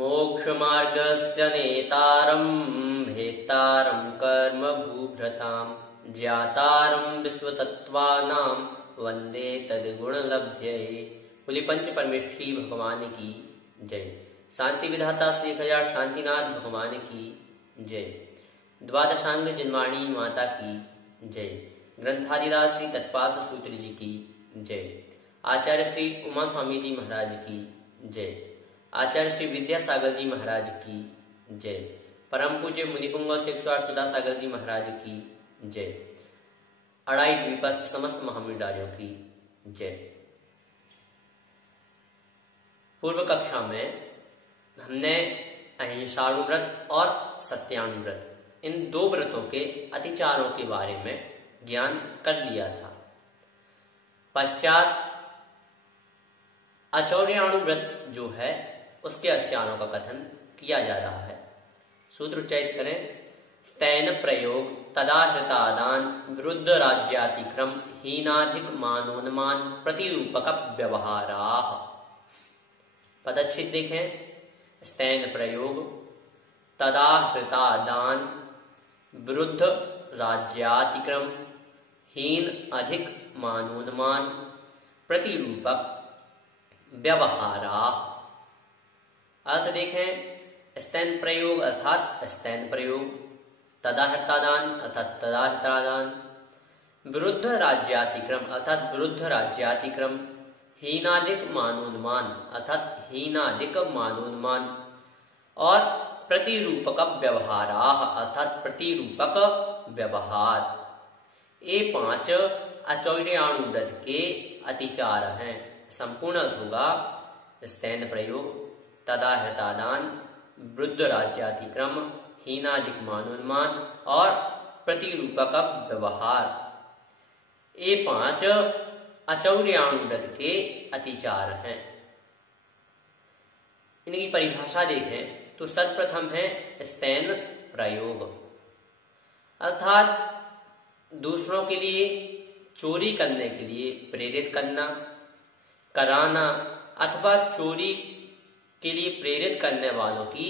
मोक्षमार्गस्य नेतारं भेत्तारं कर्म भूभृतां ज्ञातारं विश्वतत्त्वानां वंदे तद्गुणलब्ध्यै। बोली पंच परमेष्ठी भगवान की जय। शांति विधाता श्री 1000 शांतिनाथ भगवान की जय। द्वादशांग जिनवाणी माता की जय। ग्रंथादिदास श्री तत्पाथ सूत्र जी की जय। आचार्य श्री उमा स्वामी जी महाराज की जय। आचार्य श्री विद्यासागर जी महाराज की जय। परम पूज्य मुनिपुंग शेख सुधा सागर जी महाराज की जय। अड़ाई द्वीपस्थ समस्त महामंडलियों की जय। पूर्व कक्षा में हमने अहिंसाणु व्रत और सत्याणु व्रत इन दो व्रतों के अतिचारों के बारे में ज्ञान कर लिया था। पश्चात अचौर्याणु व्रत जो है उसके अतिचारों का कथन किया जा रहा है। सूत्र उच्चारित करें। स्तैन प्रयोग तदाहृतादान विरुद्ध राज्यातिक्रम हीनाधिक मानोन्मान प्रतिरूपक व्यवहारा। पदच्छेद देखें। स्तैन प्रयोग तदाहृतादान विरुद्ध राज्यातिक्रम हीन अधिक मानोन्मान प्रतिरूपक व्यवहारा। अर्थ देखें। स्तैन प्रयोग अर्थात स्तैन प्रयोग, तदाहृतादान अर्थात तदाहृतादान, विरुद्ध राज्यातिक्रम अर्थात विरुद्ध राज्यातिक्रम, हीनाधिक मानोन्मान अर्थात हीनाधिक मानोन्मान और प्रतिरूपक व्यवहारा अर्थात प्रतिरूपक व्यवहार। ये 5 अचौर्याणु व्रत के अतिचार हैं। संपूर्ण अर्थ होगा स्तैन प्रयोग, तदाहृतादान, वृद्ध राज्यातिक्रम, हीनाधिक मानोन्मान और प्रतिरूपक व्यवहार। ये 5 अचौर्याणु व्रत के अतिचार हैं। इनकी परिभाषा देखें तो सर्वप्रथम है स्तैन प्रयोग अर्थात दूसरों के लिए चोरी करने के लिए प्रेरित करना, कराना अथवा चोरी के लिए प्रेरित करने वालों की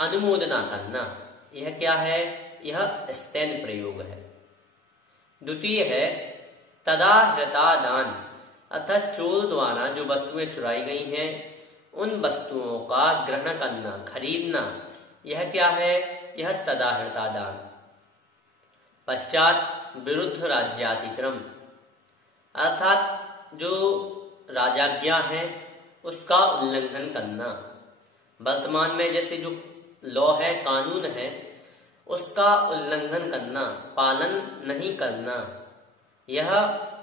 अनुमोदना करना। यह क्या है? यह स्तैन प्रयोग है। द्वितीय है तदाहृतादान अर्थात चोर द्वारा जो वस्तुएं चुराई गई हैं उन वस्तुओं का ग्रहण करना, खरीदना। यह क्या है? यह तदाहृतादान। पश्चात विरुद्ध राज्यातिक्रम अर्थात जो राजाज्ञा है उसका उल्लंघन करना। वर्तमान में जैसे जो लॉ है, कानून है, उसका उल्लंघन करना, पालन नहीं करना, यह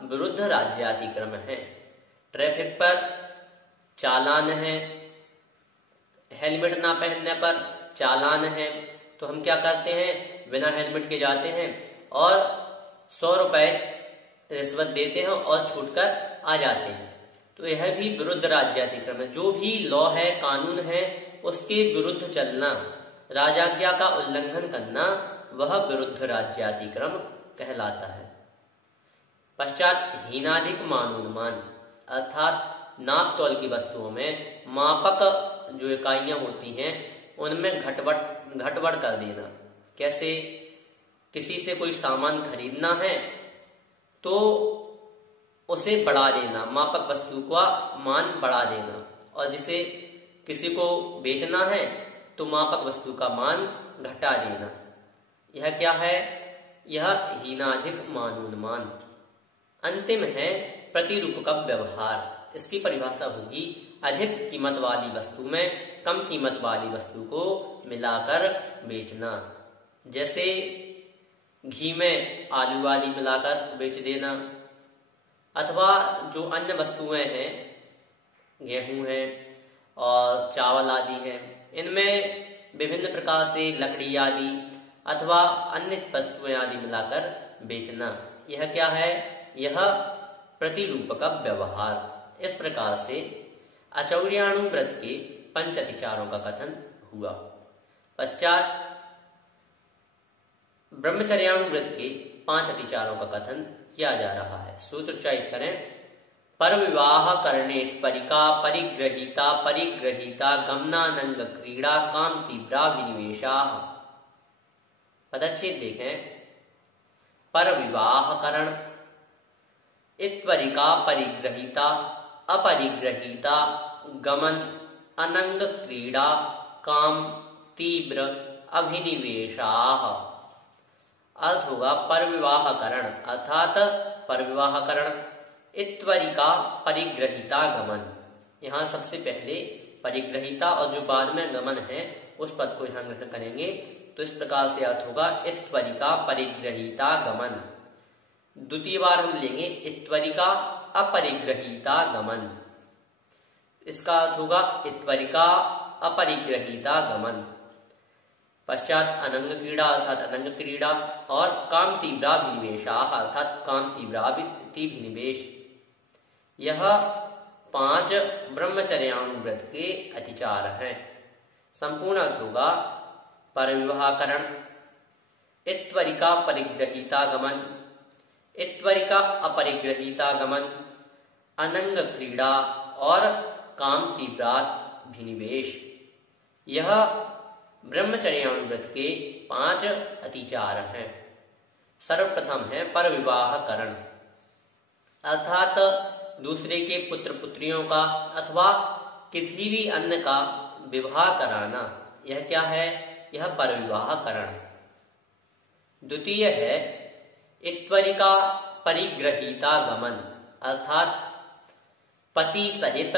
विरुद्ध राज्यातिक्रम है। ट्रैफिक पर चालान है, हेलमेट ना पहनने पर चालान है, तो हम क्या करते हैं? बिना हेलमेट के जाते हैं और 100 रुपए रिश्वत देते हैं और छूटकर आ जाते हैं। तो यह भी विरुद्ध राज्यातिक्रम है। जो भी लॉ है, कानून है, उसके विरुद्ध चलना, राजाज्ञा का उल्लंघन करना, वह विरुद्ध राज्यातिक्रम कहलाता है। पश्चात हीनाधिक मानोन्मान अर्थात नाप तौल की वस्तुओं में मापक जो इकाइयां होती हैं उनमें घटबढ़ कर देना। कैसे? किसी से कोई सामान खरीदना है तो उसे बढ़ा देना, मापक वस्तु का मान बढ़ा देना, और जिसे किसी को बेचना है तो मापक वस्तु का मान घटा देना। यह क्या है? यह हीनाधिक मानोन्मान। अंतिम है प्रतिरूपक व्यवहार। इसकी परिभाषा होगी अधिक कीमत वाली वस्तु में कम कीमत वाली वस्तु को मिलाकर बेचना। जैसे घी में आलू वाली मिलाकर बेच देना, अथवा जो अन्य वस्तुएं हैं, गेहूं है और चावल आदि हैं, इनमें विभिन्न प्रकार से लकड़ी आदि अथवा अन्य वस्तुएं आदि मिलाकर बेचना। यह क्या है? यह प्रतिरूपक व्यवहार। इस प्रकार से अचौर्याणु व्रत के 5 अतिचारों का कथन हुआ। पश्चात ब्रह्मचर्याणु व्रत के 5 अतिचारों का कथन किया जा रहा है। सूत्र उच्चारित करें। पर विवाह करणे परिका परिग्रहीता परिग्रहीता गमनानंग क्रीड़ा काम तीव्रा विनिवेशा। पदच्छेद देखें। पर विवाह करण, इत्वरिका परिग्रहीता अपरिग्रहीता गमन अनंग क्रीड़ा काम तीव्र अभिनिवेशा। अर्थ होगा पर विवाहकरण अर्थात पर विवाहकरण, इत्वरिका परिग्रहीता गमन। यहाँ सबसे पहले परिग्रहीता और जो बाद में गमन है उस पद को यहाँ ग्रहण करेंगे। तो इस प्रकार से अर्थ होगा इत्वरिका परिग्रहीता गमन। द्वितीय बार हम लेंगे इत्वरिका अपरिग्रहीता गमन। इसका अर्थ होगा इत्वरिका अपरिग्रहीता गमन। पश्चात अनंग क्रीड़ा अर्थात अनंग क्रीड़ा और काम तीव्रा विनिवेशा अर्थात काम तीव्रा विनिवेश। यह 5 ब्रह्मचर्यानुव्रत के अतिचार हैं। संपूर्ण अर्थ होगा पर विवाहकरण, इत्वरिका परिग्रहीता गमन, इत्वरिका अपरिग्रहीता गमन, अनंग क्रीड़ा और काम तीव्रात विनिवेश। यह ब्रह्मचर्यानुव्रत के 5 अतिचार हैं। सर्वप्रथम है पर विवाहकरण अर्थात दूसरे के पुत्र पुत्रियों का अथवा किसी भी अन्य का विवाह कराना। यह क्या है? यह पर विवाहकरण। द्वितीय है इत्वरिका परिग्रहीता गमन अर्थात पति सहित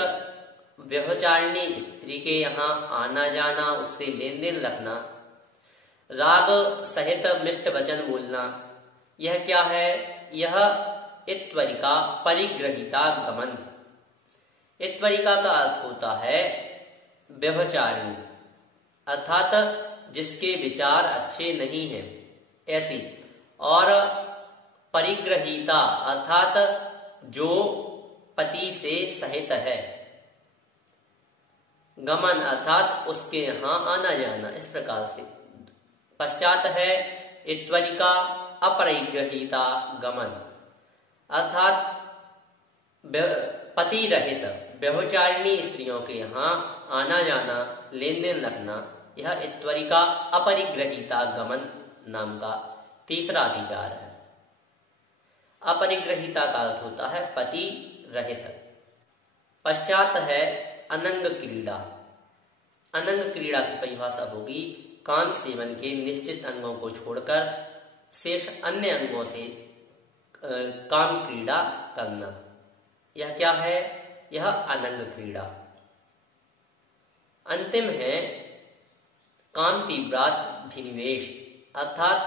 व्यभिचारिणी स्त्री के यहाँ आना जाना, उससे लेन देन रखना, राग सहित मिष्ट वचन बोलना। यह क्या है? यह इत्वरिका परिग्रहीता गमन। इत्वरिका का अर्थ होता है व्यभिचारिणी अर्थात जिसके विचार अच्छे नहीं हैं ऐसी, और परिग्रहीता अर्थात जो पति से सहित है, गमन अर्थात उसके यहाँ आना जाना। इस प्रकार से पश्चात है इत्वरिका अपरिग्रहीता गमन अर्थात पति रहित व्यभिचारिणी स्त्रियों के यहाँ आना जाना, लेन देन रखना। यह इत्वरिका अपरिग्रहीता गमन नाम का तीसरा अतिचार है। अपरिग्रहीता का अर्थ होता है पति रहित। पश्चात है अनंग क्रीड़ा। अनंग क्रीड़ा की परिभाषा होगी काम सेवन के निश्चित अंगों को छोड़कर शेष अन्य अंगों से काम क्रीड़ा करना। यह क्या है? यह अनंग क्रीड़ा। अंतिम है काम तीव्रात विनिवेश अर्थात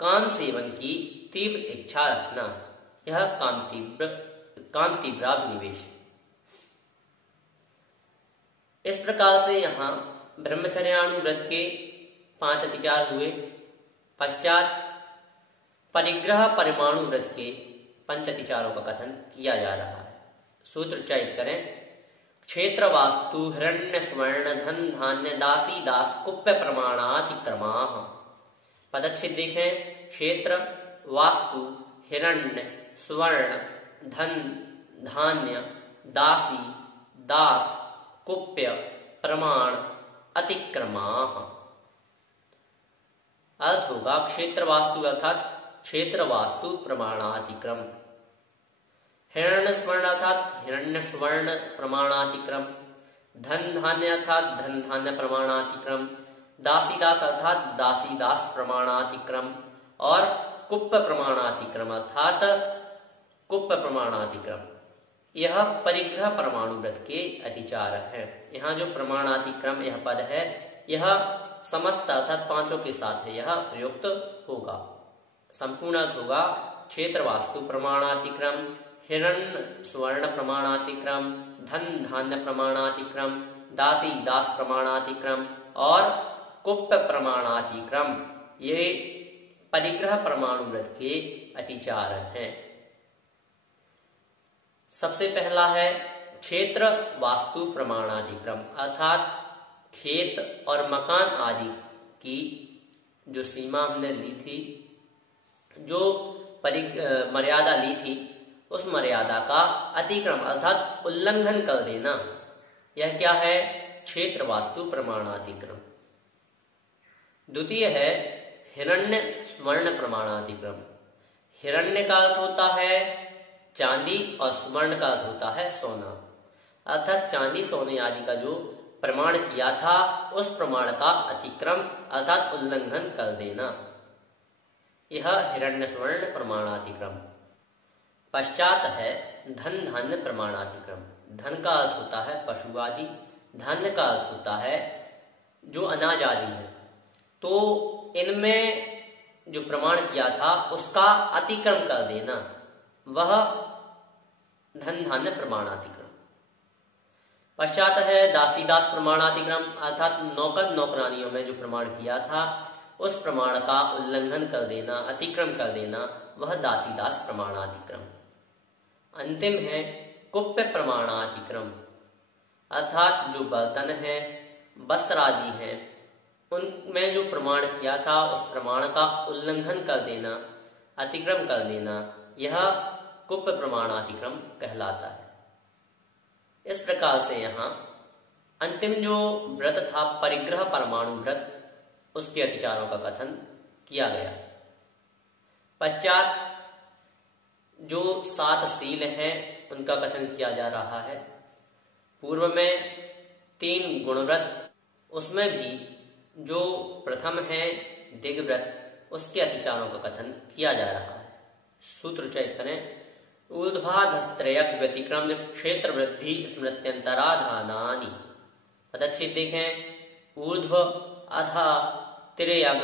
काम सेवन की तीव्र इच्छा रखना। यह काम तीव्रा विनिवेश। इस प्रकार से यहाँ ब्रह्मचर्यानुव्रत के 5 अतिचार हुए। पश्चात परिग्रह परमाणु व्रत के 5 अतिचारों का कथन किया जा रहा है। सूत्र उच्चारित करें। क्षेत्र वास्तु हिरण्य स्वर्ण धन धान्य दासी दास कुप्य प्रमाणातिक्रमा। पदच्छेद देखें। क्षेत्र वास्तु हिरण्य स्वर्ण धन धान्य दासी दास कुप्य प्रमाण अतिक्रमा। अर्थ होगा क्षेत्र वास्तु अर्थात क्षेत्र वास्तु प्रमाणातिक्रम, हिरण्य स्वर्ण अर्थात हिरण्य स्वर्ण प्रमाणातिक्रम, धन धान्य अर्थात धन धान्य प्रमाणातिक्रम, दासी दास अर्थात दासी दास प्रमाणातिक्रम और कुप्य प्रमाणातिक्रम अर्थात कुप्य प्रमाणातिक्रम। यह परिग्रह परमाणु व्रत के अतिचार है। यहाँ जो प्रमाणातिक्रम यह पद है यह समस्त अर्थात 5 के साथ है, यह प्रयुक्त होगा। संपूर्ण होगा क्षेत्र वास्तु प्रमाणातिक्रम, हिरण्य स्वर्ण प्रमाणातिक्रम, धन धान्य प्रमाणातिक्रम, दासी दास प्रमाणातिक्रम और कुप्य प्रमाणातिक्रम। ये परिग्रह परमाणु व्रत के अतिचार हैं। सबसे पहला है क्षेत्र वास्तु प्रमाणातिक्रम अर्थात खेत और मकान आदि की जो सीमा हमने ली थी, जो मर्यादा ली थी, उस मर्यादा का अतिक्रम अर्थात उल्लंघन कर देना, यह क्या है? क्षेत्र वास्तु प्रमाणातिक्रम। द्वितीय है हिरण्य स्वर्ण प्रमाणातिक्रम। हिरण्य का अर्थ होता है चांदी और स्वर्ण का अर्थ होता है सोना, अर्थात चांदी सोने आदि का जो प्रमाण किया था उस प्रमाण का अतिक्रम अर्थात उल्लंघन कर देना, यह हिरण्य स्वर्ण प्रमाणातिक्रम। पश्चात है धन धान्य प्रमाणातिक्रम। धन का अर्थ होता है पशु आदि, धान्य का अर्थ होता है जो अनाज आदि है। तो इनमें जो प्रमाण किया था उसका अतिक्रम कर देना, वह धन धान्य प्रमाणातिक्रम। पश्चात है दासी दास प्रमाणातिक्रम, अर्थात नौकर नौकरानियों में जो प्रमाण किया था उस प्रमाण का उल्लंघन कर देना, अतिक्रम कर देना, वह दासी दास प्रमाणातिक्रम। अंतिम है कुप्य प्रमाणातिक्रम, अर्थात जो बर्तन है, वस्त्र आदि हैं, उनमें जो प्रमाण किया था उस प्रमाण का उल्लंघन कर देना, अतिक्रम कर देना, यह कुप्य प्रमाणातिक्रम कहलाता है। इस प्रकार से यहाँ अंतिम जो व्रत था परिग्रह परमाणु व्रत, उसके अतिचारों का कथन किया गया। पश्चात जो 7 शील हैं उनका कथन किया जा रहा है। पूर्व में 3 गुणव्रत, उसमें भी जो प्रथम है दिग्व्रत, उसके अतिचारों का कथन किया जा रहा है। सूत्र चयन करें। ऊर्ध्वाधस्त्रयक व्यतिक्रम क्षेत्र वृद्धि स्मृत्यंतराधानानि। पदच्छेद देखें। ऊर्ध्व अधा तिर्यक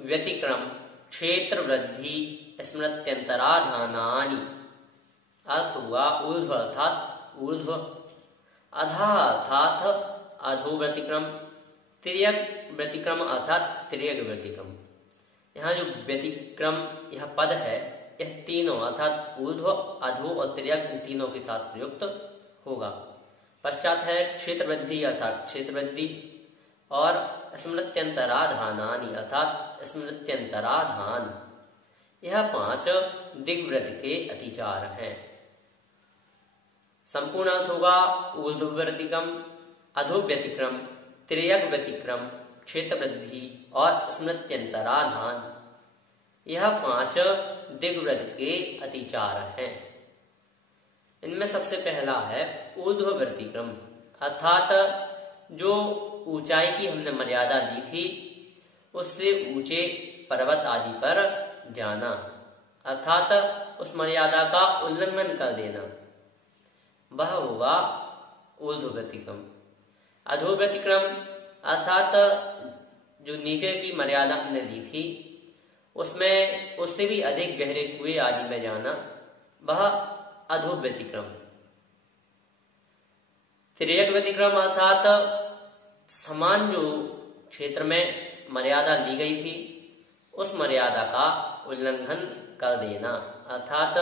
व्यतिक्रम क्षेत्र वृद्धि स्मृत्यंतराधानानि। अर्थ हुआ ऊर्ध्व अर्थात ऊर्ध्व, अधा अर्थात अधो व्यतिक्रम, तिर्यक व्यतिक्रम अर्थात तिर्यक व्यतिक्रम। यहाँ जो व्यतिक्रम यह पद है, यह तीनों अर्थात ऊर्ध्व, अधो और तिर्यक, इन तीनों के साथ प्रयुक्त होगा। पश्चात है क्षेत्र वृद्धि अर्थात क्षेत्र वृद्धि, और स्मृत्यंतराधानानि अर्थात स्मृत्यंतराधान। यह 5 दिग्व्रत के अतिचार हैं। संपूर्ण अर्थ होगा ऊर्ध्व व्यतिक्रम, अधो व्यतिक्रम, तिर्यक व्यतिक्रम, क्षेत्र वृद्धि और स्मृत्यंतराधान। यह 5 दिग्व्रत के अतिचार हैं। इनमें सबसे पहला है ऊर्ध्व व्यतिक्रम, अर्थात जो ऊंचाई की हमने मर्यादा ली थी उससे ऊंचे पर्वत आदि पर जाना, अर्थात उस मर्यादा का उल्लंघन कर देना, वह होगा ऊर्ध्व व्यतिक्रम। अधो व्यतिक्रम अर्थात जो नीचे की मर्यादा हमने ली थी उसमें उससे भी अधिक गहरे कुएं आदि में जाना, वह अधो व्यतिक्रम। तिर्यक व्यतिक्रम अर्थात समान जो क्षेत्र में मर्यादा ली गई थी उस मर्यादा का उल्लंघन कर देना, अर्थात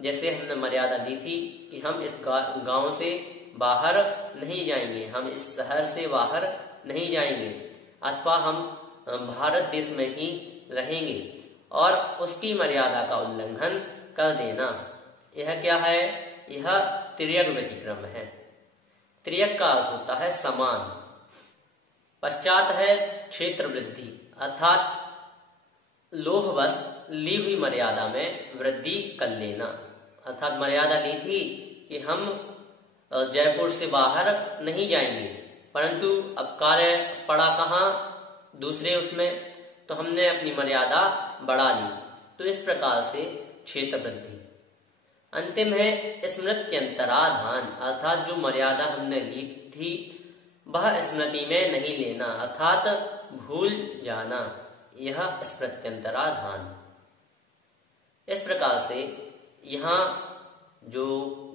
जैसे हमने मर्यादा ली थी कि हम इस गांव से बाहर नहीं जाएंगे, हम इस शहर से बाहर नहीं जाएंगे, अथवा हम भारत देश में ही रहेंगे, और उसकी मर्यादा का उल्लंघन कर देना, यह क्या है? यह तिर्यक व्यतिक्रम है। तिर्यक का अर्थ होता है समान। पश्चात है क्षेत्र वृद्धि, अर्थात लोभवश ली हुई मर्यादा में वृद्धि कर लेना, अर्थात मर्यादा ली थी कि हम जयपुर से बाहर नहीं जाएंगे, परंतु अब कार्य पड़ा कहाँ? दूसरे उसमें, तो हमने अपनी मर्यादा बढ़ा ली, तो इस प्रकार से क्षेत्र वृद्धि। अंतिम है स्मृत्यंतराधान, अर्थात जो मर्यादा हमने ली थी वह स्मृति में नहीं लेना, अर्थात भूल जाना, यह स्मृत्यंतराधान। इस प्रकार से यहाँ जो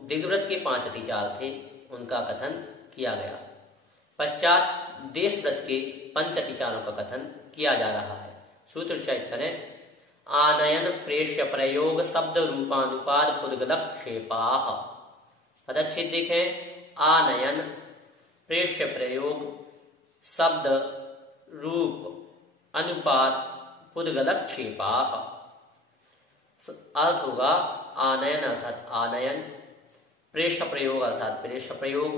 दिग्व्रत के 5 अतिचार थे उनका कथन किया गया। पश्चात देशव्रत के 5 अतिचारों का कथन किया जा रहा है। सूत्र उच्चारित करें। आनयन प्रेष्य प्रयोग शब्द रूपानुपाद पुद्गलक्षेपाः। पदच्छेद देखें। आनयन प्रेष्य प्रयोग शब्द रूप अनुपात पुद्गलक्षेपाः। अर्थ होगा आनयन अर्थात आनयन, प्रेष प्रयोग अर्थात प्रेष प्रयोग,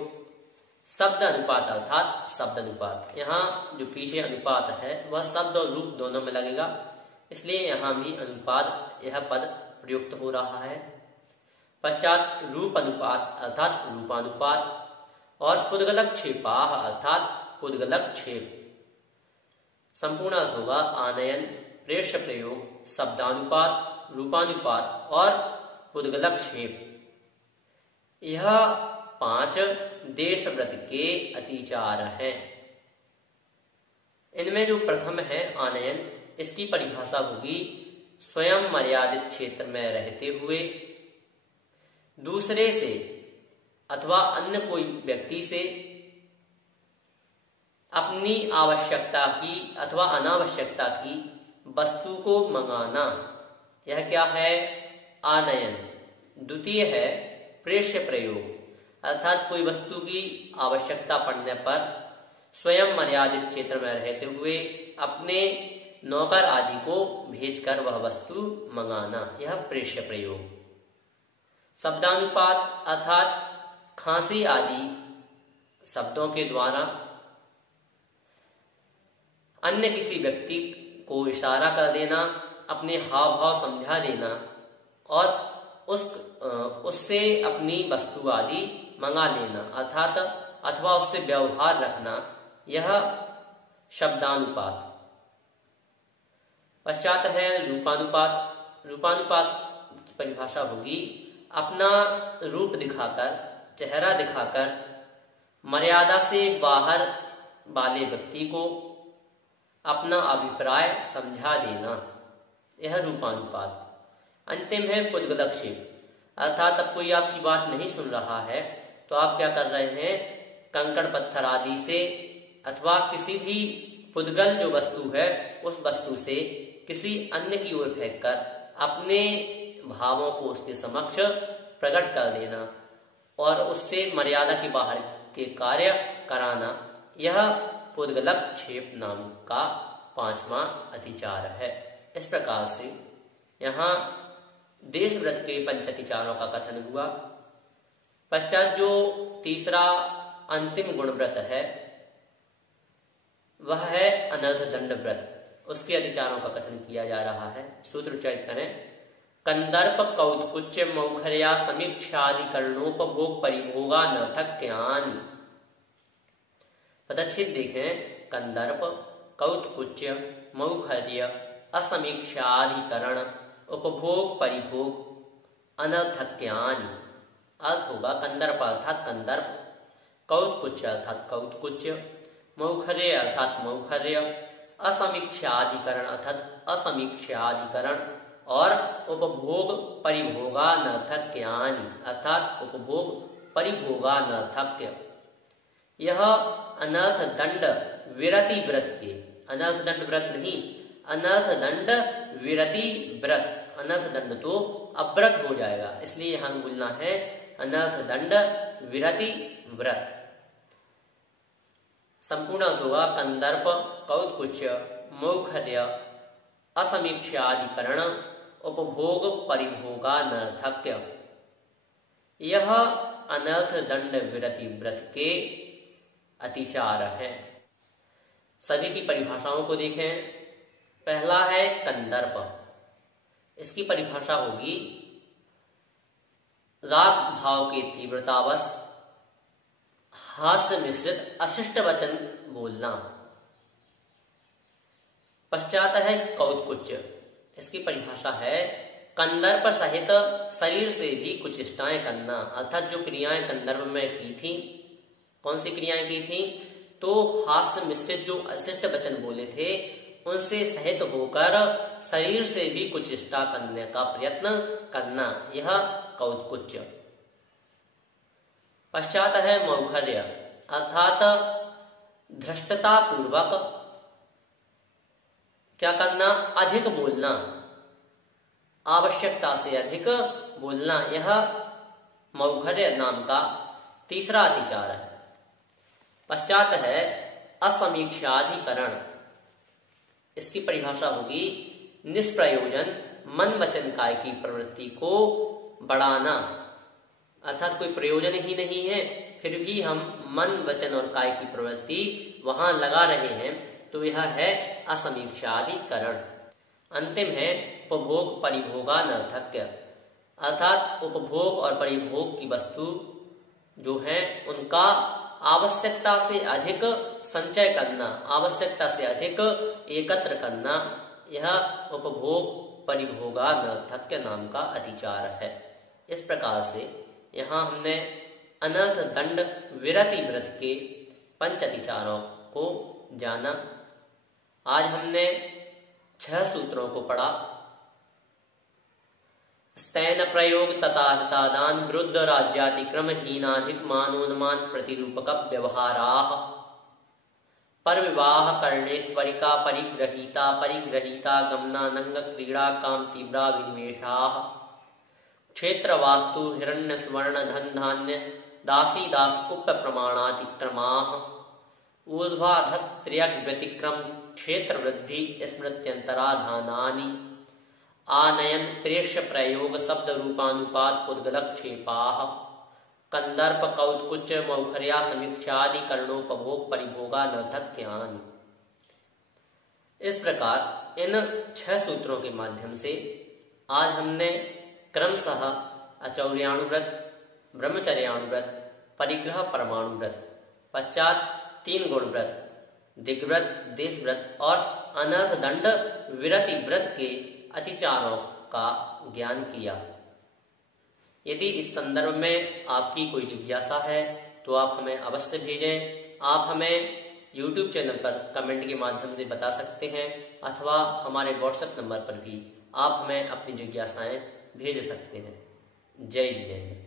शब्द अनुपात अर्थात शब्द अनुपात। यहाँ जो पीछे अनुपात है वह शब्द और रूप दोनों में लगेगा, इसलिए यहाँ भी अनुपात यह पद प्रयुक्त हो रहा है। पश्चात रूप अनुपात अर्थात रूपानुपात और पुद्गलक क्षेपाह अर्थात पुद्गलक क्षेप। संपूर्ण अर्थ होगा आनयन, प्रेष प्रयोग, शब्दानुपात, रूपानुपात और पुद्गलक क्षेप। यह 5 देशव्रत के अतिचार हैं। इनमें जो प्रथम है आनयन, इसकी परिभाषा होगी स्वयं मर्यादित क्षेत्र में रहते हुए दूसरे से अथवा अन्य कोई व्यक्ति से अपनी आवश्यकता की अथवा अनावश्यकता की वस्तु को मंगाना, यह क्या है? आनयन। द्वितीय है प्रेष्य प्रयोग, अर्थात कोई वस्तु की आवश्यकता पड़ने पर स्वयं मर्यादित क्षेत्र में रहते हुए अपने नौकर आदि को भेजकर वह वस्तु मंगाना, यह प्रेष्य प्रयोग। शब्दानुपात अर्थात खांसी आदि शब्दों के द्वारा अन्य किसी व्यक्ति को इशारा कर देना, अपने हाव भाव समझा देना और उससे अपनी वस्तु आदि मंगा लेना अर्थात अथवा उससे व्यवहार रखना, यह शब्दानुपात। पश्चात है रूपानुपात। रूपानुपात की परिभाषा होगी अपना रूप दिखाकर, चेहरा दिखाकर मर्यादा से बाहर वाले व्यक्ति को अपना अभिप्राय समझा देना, यह रूपानुपात। अंतिम है पुद्गलक क्षेप, अर्थात अब कोई आपकी बात नहीं सुन रहा है तो आप क्या कर रहे हैं? कंकड़ पत्थर आदि से अथवा किसी भी पुद्गल जो वस्तु है उस वस्तु से किसी अन्य की ओर फेंककर अपने भावों को उसके समक्ष प्रकट कर देना और उससे मर्यादा के बाहर के कार्य कराना, यह पुद्गलक क्षेप नाम का 5वां अतिचार है। इस प्रकार से यहाँ देशव्रत के पंचतिचारों का कथन हुआ। पश्चात जो तीसरा अंतिम गुणव्रत है वह है अनर्थ दंड व्रत, उसके अतिचारों का कथन किया जा रहा है। सूत्र उच्चारित करें। कंदर्प कौत्कुच्च मौखर्या समीक्षाधिकरणोपभोग परिभोगा नर्थक्यानि। पदच्छेद देखें। कंदर्प, कौत्कुच्च, मौखर्य, असमीक्षाधिकरण, उपभोग, परिभोग, अनर्थक्यानि। अर्थ होगा कंदर्प अर्थात कंदर्प, कौत्कुच्च अर्थात कौत्कुच्च, मौखर्य अर्थात मौखर्य, असमीक्षाधिकरण अर्थात असमीक्षाधिकरण और उपभोग परिभोगानर्थक्यानि अर्थात उपभोग परिभोगानर्थक्य। यह अनर्थ दंड विरति व्रत के, अनर्थ दंड व्रत नहीं, अनर्थ दंड विरति व्रत, अनर्थ दंड तो अव्रत हो जाएगा, इसलिए यहां बोलना है अनर्थ दंड विरति व्रत। संपूर्ण अर्थ होगा कंदर्प, कौत्कुच्च, मौखर्य, असमीक्षाधिकरण, उपभोग परिभोगानर्थक्य। यह अनर्थ दंड विरति व्रत के अतिचार है। सभी की परिभाषाओं को देखें। पहला है कंदर्प, इसकी परिभाषा होगी राग भाव के तीव्रतावश हास्य मिश्रित अशिष्ट वचन बोलना। पश्चात है कौत्कुच्च, इसकी परिभाषा है कंदर्प सहित शरीर से भी कुछ चेष्टाएं करना, अर्थात जो क्रियाएं कंदर्प में की थी, कौन सी क्रियाएं की थी? तो हास्य मिश्रित जो अशिष्ट वचन बोले थे उनसे सहित होकर शरीर से भी कुछ चेष्टा करने का प्रयत्न करना, यह कौत्कुच्च। पश्चात है मौखर्य, अर्थात धृष्टता पूर्वक क्या करना? अधिक बोलना, आवश्यकता से अधिक बोलना, यह मौखर्य नाम का तीसरा अतिचार है। पश्चात है असमीक्षाधिकरण, इसकी परिभाषा होगी निष्प्रयोजन मन वचन काय की प्रवृत्ति को बढ़ाना, अर्थात कोई प्रयोजन ही नहीं है फिर भी हम मन वचन और काय की प्रवृत्ति वहां लगा रहे हैं, तो यह है असमीक्षाधिकरण। अंतिम है उपभोग परिभोगानर्थक्य, अर्थात उपभोग और परिभोग की वस्तु जो है उनका आवश्यकता से अधिक संचय करना, आवश्यकता से अधिक एकत्र करना, यह उपभोग परिभोगानर्थक्य नाम का अतिचार है। इस प्रकार से यहाँ हमने अनर्थ दंड विरति व्रत के पंच अतिचारों को जाना। आज हमने 6 सूत्रों को पढ़ा। स्तैन प्रयोग तथादान विरुद्ध राज्यातिक्रम हीनाधिक मानोन्मान प्रतिरूपक व्यवहाराः पर विवाह करणे त्वरिका परिग्रहीता गमनानंग क्रीड़ा काम तीव्रा विनिवेशाः क्षेत्र वास्तु हिरण्य स्वर्ण धन धान्य दासी दासकुप प्रमाणातिक्रमाः ऊर्ध्वाधस्त्र्यग व्यतिक्रम क्षेत्र वृद्धि स्मृत्यंतराधानानि आनयन प्रेष्य प्रयोग शब्द रूपानुपात उद्गलक्षेपाः कंदर्प कौत्कुच मौखर्या समीक्षादि कर्णोपभोग परिभोगानर्थक्यानि। इस प्रकार इन 6 सूत्रों के माध्यम से आज हमने क्रमशः अचौर्याणुव्रत, ब्रह्मचर्याणुव्रत, परिग्रह परमाणुव्रत, पश्चात 3 गुण व्रत, दिग्व्रत, देशव्रत और अनर्थ दंड विरति व्रत के अतिचारों का ज्ञान किया। यदि इस संदर्भ में आपकी कोई जिज्ञासा है तो आप हमें अवश्य भेजें। आप हमें YouTube चैनल पर कमेंट के माध्यम से बता सकते हैं अथवा हमारे WhatsApp नंबर पर भी आप हमें अपनी जिज्ञासाएं भेज सकते हैं। जय जिनेन्द्र।